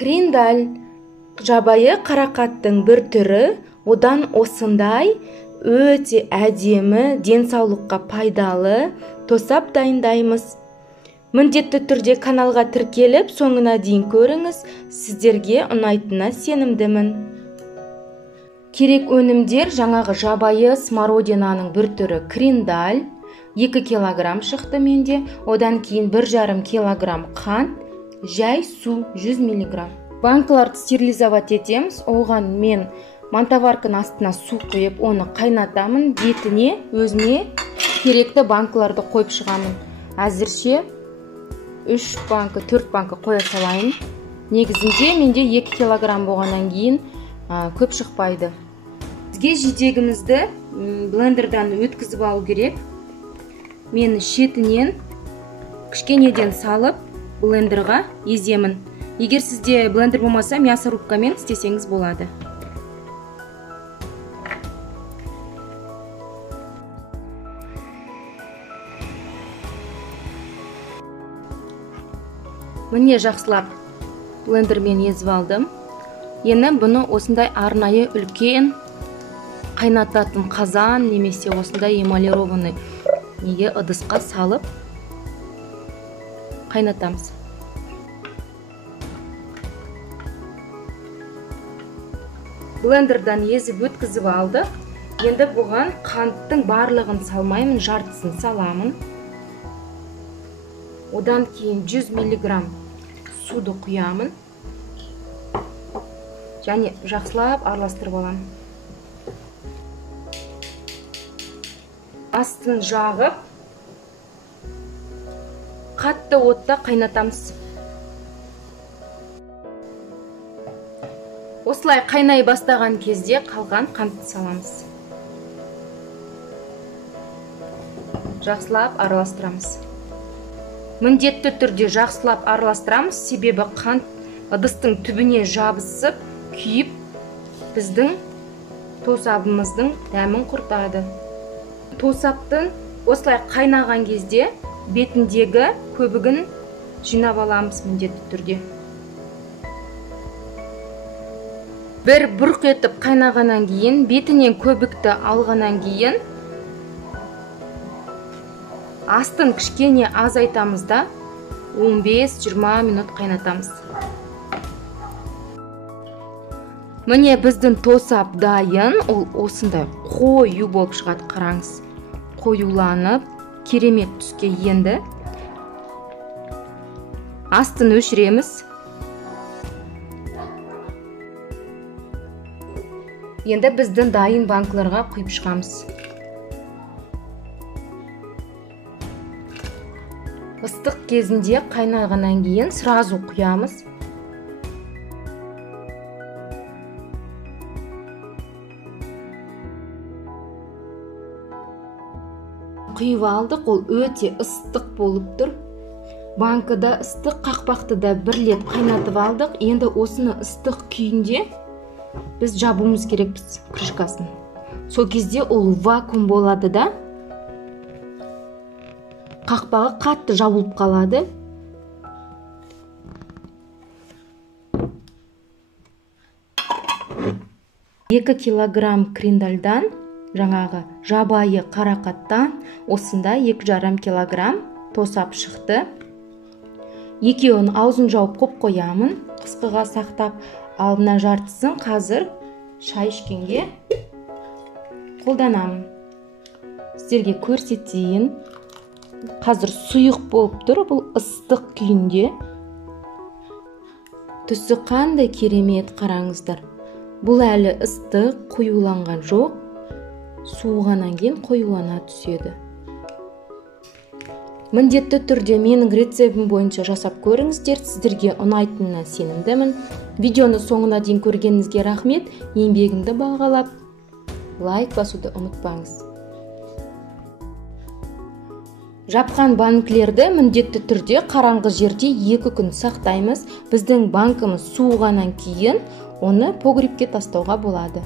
Криндаль жабайы қарақаттың бір түрі, одан осындай өте әдемі, денсаулыққа пайдалы тосап дайындаймыз. Міндетті түрде каналға тіркеліп, соңына дейін көріңіз, сіздерге ұнайтынына сенімдімін. Керек өнімдер жаңағы жабайы смородинаның бір түрі криндаль, 2 килограмм шықты менде, одан кейін 1,5 килограмм қант, жай су 100 миллиграмм. Банкаларды стерилизовать етеміз. Оған мен мантоварканың астына су құйып, оны қайнатамын. Бетіне өзіне керекті банкаларды қойып шығамын. Әзірше 3 банка, 4 банка қоя салайын. Негізінде менде 2 килограмм болғаннан кейін көп шықпайды. Бізге жидегімізді блендердан өткізіп алу керек. Мен шетінен кішкенеден салып блендерға еземін. Егер сізде блендер болмаса, мясорубкамен істесеңіз болады. Міне жақсылап блендермен езіп алдым. Енді бұны осындай арнайы үлкен қайнататын қазан немесе осындай эмалированный ыдысқа салып қайнатамыз. Блендердан езіп өткізіп алдық. Енді бұған қанттың барлығын салмаймын, жартысын саламын. Одан кейін 100 миллиграмм суды құямын. Және жақсылап араластырып аламын. Астын жағып, қатты отта қайнатамыз. Осылай қайнай бастаған кезде қалған қантты саламыз. Жақсылап араластырамыз. Міндетті түрде жақсылап араластырамыз, себебі қант ыдыстың түбіне жабысып, күйіп, біздің тосабымыздың дәмін құртады. Тосаптың осылай қайнаған кезде бетіндегі көбігін жинап аламыз міндетті түрде. Бір бұрқ етіп қайнағаннан кейін, бетінен көбікті алғаннан кейін, астын кішкене азайтамыз да 15-20 минут қайнатамыз. Міне біздің тосап дайын, ол осындай қою болып шығады, қараңыз. Қоюланып, керемет түске енді. Астын өшіреміз. Енді біздің дайын банкаларға құйып шығамыз. Ыстық кезінде қайнағаннан кейін сразу құямыз. Құйып алдық, ол өте ыстық болып тұр. Банкада ыстық, қақпақты да бірлеп қайнатып алдық. Енді осыны ыстық күйінде біз жабуымыз керекпіз крышкасын. Сол кезде ол вакуум болады да, қақпағы қатты жабылып қалады. Екі килограмм криндальдан, жаңағы жабайы қарақаттан осында 2,5 килограмм тосап шықты. Екеуін аузын жауып қоп қоямын, қысқыға сақтап. Алдына жартысын қазір шай ішкенге қолданамын. Сіздерге көрсетейін. Қазір сұйық болып тұр, бұл ыстық күйінде. Түсі қандай керемет, қараңыздар. Бұл әлі ыстық, қоюланған жоқ. Суығаннан кейін қоюлана түседі. Міндетті түрде менің рецептім бойынша жасап көріңіздер, сіздерге ұнайтынына сенімдімін. Видеоны соңына дейін көргеніңізге рахмет. Еңбегімді бағалап, лайк басуды ұмытпаңыз. Жапқан банкілерді міндетті түрде қараңғы жерде 2 күн сақтаймыз. Біздің банкымыз суығаннан кейін оны погребке тастауға болады.